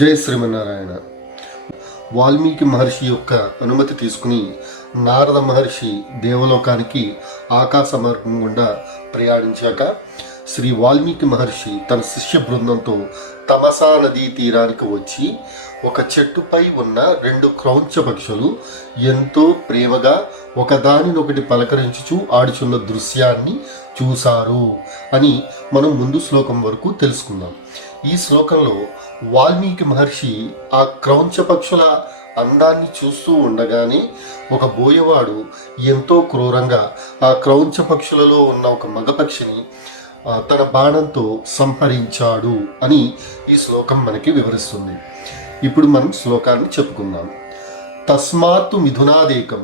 జై శ్రీమన్నారాయణ. వాల్మీకి మహర్షి యొక్క అనుమతి తీసుకుని నారద మహర్షి దేవలోకానికి ఆకాశ మార్గం గుండా ప్రయాణించాక శ్రీ వాల్మీకి మహర్షి తన శిష్య బృందంతో తమసా నదీ తీరానికి వచ్చి ఒక చెట్టుపై ఉన్న 2 క్రౌంచ పక్షులు ఎంతో ప్రేమగా ఒకదానినొకటి పలకరించుచూ ఆడుచున్న దృశ్యాన్ని చూశారు అని మనం ముందు శ్లోకం వరకు తెలుసుకుందాం. ఈ శ్లోకంలో వాల్మీకి మహర్షి ఆ క్రౌంచ పక్షుల అందాన్ని చూస్తూ ఉండగానే ఒక బోయవాడు ఎంతో క్రూరంగా ఆ క్రౌంచ పక్షులలో ఉన్న ఒక మగపక్షిని తన బాణంతో సంహరించాడు అని ఈ శ్లోకం మనకి వివరిస్తుంది. ఇప్పుడు మనం శ్లోకాన్ని చెప్పుకుందాం. తస్మాత్తు మిథునాదేకం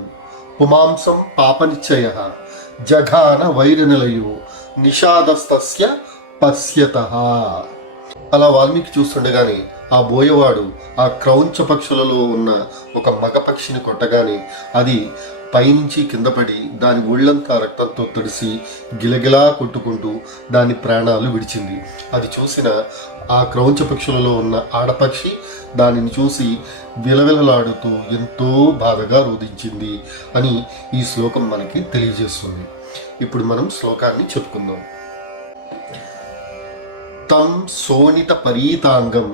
పుమాంసం పాపనిశ్చయ జఘాన వైరనిలయో నిషాదస్తస్య పశ్యతః. అలా వాల్మీకి చూస్తుండగానే ఆ బోయవాడు ఆ క్రౌంచ పక్షులలో ఉన్న ఒక మగ పక్షిని కొట్టగానే అది పైనుంచి కింద పడి దాని ఒళ్ళంతా రక్తంతో తడిసి గిలగిలా కొట్టుకుంటూ దాని ప్రాణాలు విడిచింది. అది చూసిన ఆ క్రౌంచ పక్షులలో ఉన్న ఆడపక్షి దానిని చూసి విలవిలలాడుతూ ఎంతో బాధగా రోధించింది అని ఈ శ్లోకం మనకి తెలియజేస్తుంది. ఇప్పుడు మనం శ్లోకాన్ని చెప్పుకుందాం. తం శోణిత పరీతాంగం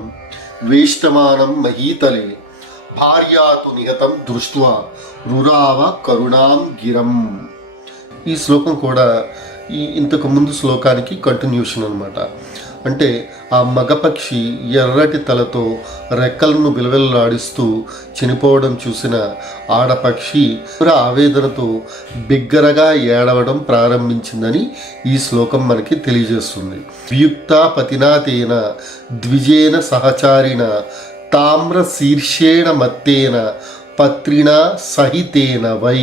వేష్టమానం మహీతలే భార్యాతు నిహతం దృష్ట్వా రురావ కరుణాం గిరం. ఈ శ్లోకం కూడా ఇంతకు ముందు శ్లోకానికి కంటిన్యూషన్ అన్నమాట. అంటే ఆ మగపక్షి ఎర్రటి తలతో రెక్కలను విలవిల్లాడిస్తూ చనిపోవడం చూసిన ఆడపక్షి ఆవేదనతో బిగ్గరగా ఏడవడం ప్రారంభించిందని ఈ శ్లోకం మనకి తెలియజేస్తుంది. వియుక్త పతినాతేన ద్విజేన సహచారిణ తామ్ర శీర్షేణ మత్తేన పత్రిణ సహితేన వై.